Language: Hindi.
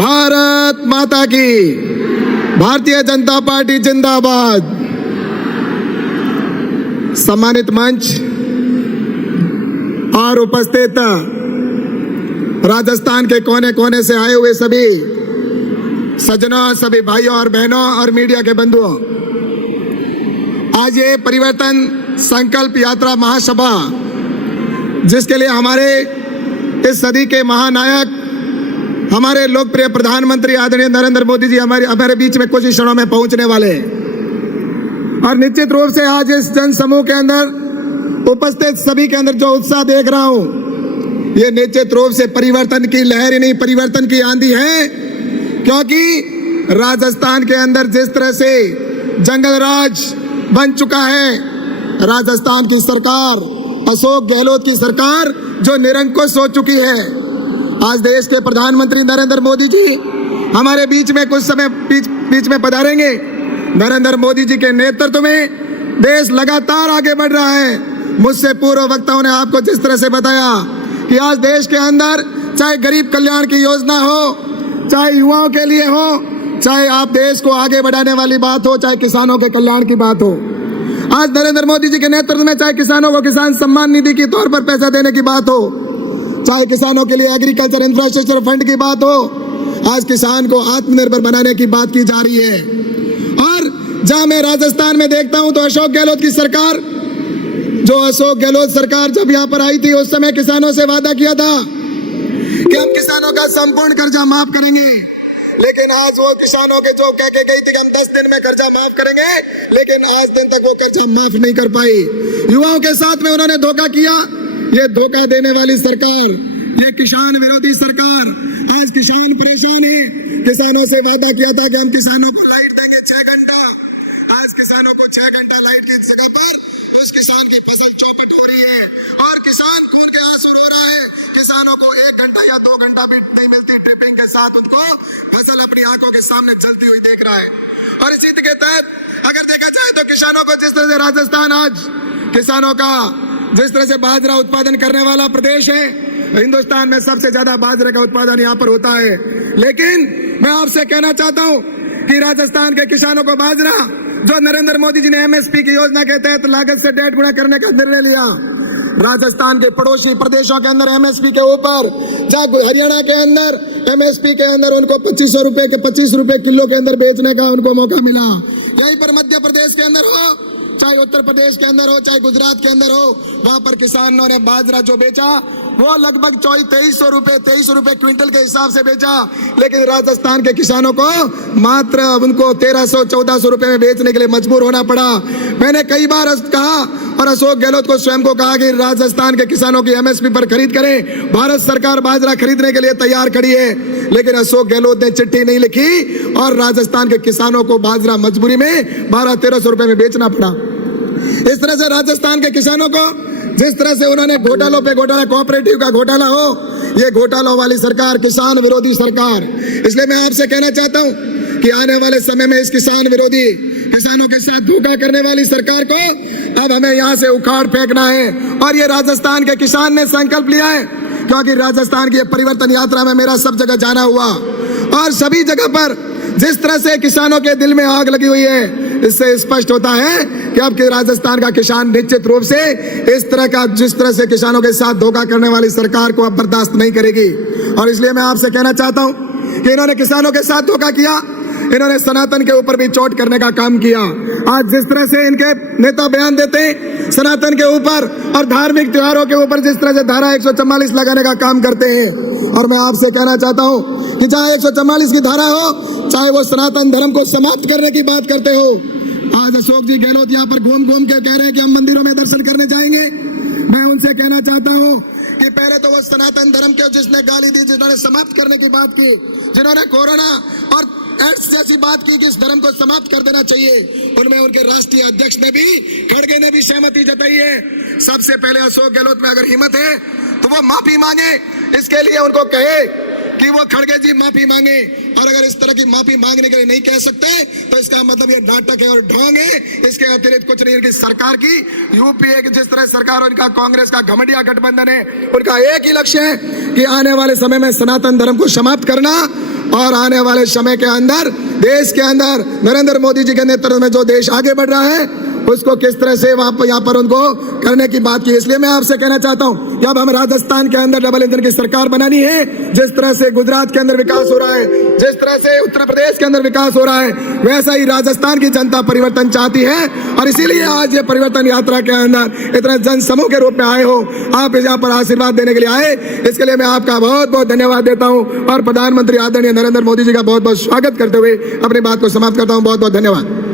भारत माता की, भारतीय जनता पार्टी जिंदाबाद। सम्मानित मंच और उपस्थित राजस्थान के कोने कोने से आए हुए सभी सज्जनों, सभी भाइयों और बहनों और मीडिया के बंधुओं, आज ये परिवर्तन संकल्प यात्रा महासभा, जिसके लिए हमारे इस सदी के महानायक, हमारे लोकप्रिय प्रधानमंत्री आदरणीय नरेंद्र मोदी जी हमारे बीच में कुछ ही क्षणों में पहुंचने वाले हैं। और निश्चित रूप से आज इस जन समूह के अंदर उपस्थित सभी के अंदर जो उत्साह देख रहा हूं, ये निश्चित रूप से परिवर्तन की लहर ही नहीं, परिवर्तन की आंधी है। क्योंकि राजस्थान के अंदर जिस तरह से जंगल राज बन चुका है, राजस्थान की सरकार, अशोक गहलोत की सरकार जो निरंकुश हो चुकी है, आज देश के प्रधानमंत्री नरेंद्र मोदी जी हमारे बीच में कुछ समय बीच में पधारेंगे। नरेंद्र मोदी जी के नेतृत्व में देश लगातार आगे बढ़ रहा है। मुझसे पूर्व वक्ताओं ने आपको जिस तरह से बताया कि आज देश के अंदर चाहे गरीब कल्याण की योजना हो, चाहे युवाओं के लिए हो, चाहे आप देश को आगे बढ़ाने वाली बात हो, चाहे किसानों के कल्याण की बात हो, आज नरेंद्र मोदी जी के नेतृत्व में चाहे किसानों को किसान सम्मान निधि के तौर पर पैसा देने की बात हो, चाहे किसानों के लिए एग्रीकल्चर इंफ्रास्ट्रक्चर फंड की बात हो, आज किसान को आत्मनिर्भर बनाने की बात की जा रही है। और जहां मैं राजस्थान में देखता हूं तो अशोक गहलोत की सरकार, जो अशोक गहलोत सरकार जब यहां पर आई थी, उस समय किसानों से वादा किया था कि हम किसानों का संपूर्ण कर्जा माफ करेंगे। लेकिन आज वो किसानों के जो कह के गई थी कि हम 10 दिन में कर्जा माफ करेंगे, लेकिन आज दिन तक वो कर्जा माफ नहीं कर पाई। युवाओं के साथ में उन्होंने धोखा किया। ये धोखा देने वाली सरकार, ये किसान विरोधी सरकार, आज किसान परेशान है। किसानों से वादा किया था कि हम किसानों को लाइट देंगे 6 घंटा, आज किसानों को 6 घंटा लाइट की जगह पर उस किसान की फसल चौपट हो रही है और किसान खून के आंसू रो रहा है। किसानों को 1 घंटा या 2 घंटा भी नहीं मिलती, ट्रिपिंग के साथ उनको फसल अपनी आंखों के सामने चलती हुई देख रहा है। और इसी के तहत अगर देखा जाए तो किसानों को जिस तरह से राजस्थान आज किसानों का जिस तरह से बाजरा उत्पादन करने वाला प्रदेश है, हिंदुस्तान में सबसे ज्यादा बाजरे का उत्पादन यहाँ पर होता है। लेकिन मैं आपसे कहना चाहता हूँ कि राजस्थान के किसानों को बाजरा, जो नरेंद्र मोदी जी ने एमएसपी की योजना के तहत लागत से 1.5 गुना करने का निर्णय लिया, राजस्थान के पड़ोसी प्रदेशों के अंदर एमएसपी के ऊपर, जहाँ हरियाणा के अंदर एमएसपी के अंदर उनको 25 रुपए किलो के अंदर बेचने का उनको मौका मिला। यहीं पर मध्य प्रदेश के अंदर हो, चाहे उत्तर प्रदेश के अंदर हो, चाहे गुजरात के अंदर हो, वहां पर किसानों ने बाजरा जो बेचा वो लगभग 2300 रुपए क्विंटल के हिसाब से बेचा। लेकिन राजस्थान के किसानों को मात्र उनको 1300-1400 रुपए में बेचने के लिए मजबूर होना पड़ा। मैंने कई बार कहा और अशोक गहलोत को स्वयं को कहा कि राजस्थान के किसानों की एमएसपी पर खरीद करें। भारत सरकार बाजरा खरीदने के लिए तैयार खड़ी है, लेकिन अशोक गहलोत ने चिट्ठी नहीं लिखी और राजस्थान के किसानों को बाजरा मजबूरी में 1200-1300 रुपए में बेचना पड़ा। इस तरह से राजस्थान के किसानों को जिस तरह से उन्होंने घोटालों पे घोटाला, कोऑपरेटिव का घोटाला हो, ये घोटालों वाली सरकार, किसान विरोधी सरकार। इसलिए मैं आपसे कहना चाहता हूं कि आने वाले समय में इस किसान विरोधी, किसानों के साथ धोखा करने वाली सरकार को अब हमें यहाँ से उखाड़ फेंकना है। और ये राजस्थान के किसान ने संकल्प लिया है, क्योंकि राजस्थान की परिवर्तन यात्रा में मेरा सब जगह जाना हुआ और सभी जगह पर जिस तरह से किसानों के दिल में आग लगी हुई है, इससे स्पष्ट होता है कि अब के राजस्थान का किसान निश्चित रूप से इस तरह का, जिस तरह से किसानों के साथ धोखा करने वाली सरकार को अब बर्दाश्त नहीं करेगी। और इसलिए मैं आपसे कहना चाहता हूं कि इन्होंने किसानों के साथ धोखा किया, इन्होंने सनातन के ऊपर भी चोट करने का काम किया। आज जिस तरह से इनके नेता बयान देते हैं सनातन के ऊपर और धार्मिक त्योहारों के ऊपर, जिस तरह से धारा 144 लगाने का काम करते हैं, और मैं आपसे कहना चाहता हूं कि चाहे 144 की धारा हो, चाहे वो सनातन धर्म को समाप्त करने की बात करते हो, आज अशोक जी गहलोत यहाँ पर घूम घूम के कह रहे हैं कि हम मंदिरों में दर्शन करने जाएंगे। मैं उनसे कहना चाहता हूँ कि पहले तो वो सनातन धर्म के जिसने गाली दी, जिन्होंने समाप्त करने की बात की, जिन्होंने कोरोना और एड्स जैसी बात की कि इस धर्म को समाप्त कर देना चाहिए, उनमें उनके राष्ट्रीय अध्यक्ष ने भी, खड़गे ने भी सहमति जताई है। सबसे पहले अशोक गहलोत में अगर हिम्मत है तो वो माफी मांगे, इसके लिए उनको कहे कि वो खड़गे जी माफी मांगे। और अगर इस तरह की माफी मांगने के लिए नहीं कह सकते तो इसका मतलब ये नाटक है और ढोंग है, इसके अतिरिक्त कुछ नहीं। कि सरकार की यूपीए की जिस तरह सरकार और इनका कांग्रेस का घमंडिया गठबंधन है, उनका एक ही लक्ष्य है कि आने वाले समय में सनातन धर्म को समाप्त करना और आने वाले समय के अंदर देश के अंदर नरेंद्र मोदी जी के नेतृत्व में जो देश आगे बढ़ रहा है उसको किस तरह से यहाँ पर उनको करने की बात की। इसलिए मैं आपसे कहना चाहता हूं कि अब हम राजस्थान के अंदर डबल इंजन की सरकार बनानी है। जिस तरह से गुजरात के अंदर विकास हो रहा है, जिस तरह से उत्तर प्रदेश के अंदर विकास हो रहा है, वैसा ही राजस्थान की जनता परिवर्तन चाहती है। और इसीलिए आज ये परिवर्तन यात्रा के अंदर इतने जन समूह के रूप में आए हो, आप यहाँ पर आशीर्वाद देने के लिए आए, इसके लिए मैं आपका बहुत बहुत धन्यवाद देता हूँ और प्रधानमंत्री आदरणीय नरेंद्र मोदी जी का बहुत बहुत स्वागत करते हुए अपनी बात को समाप्त करता हूँ। बहुत बहुत धन्यवाद।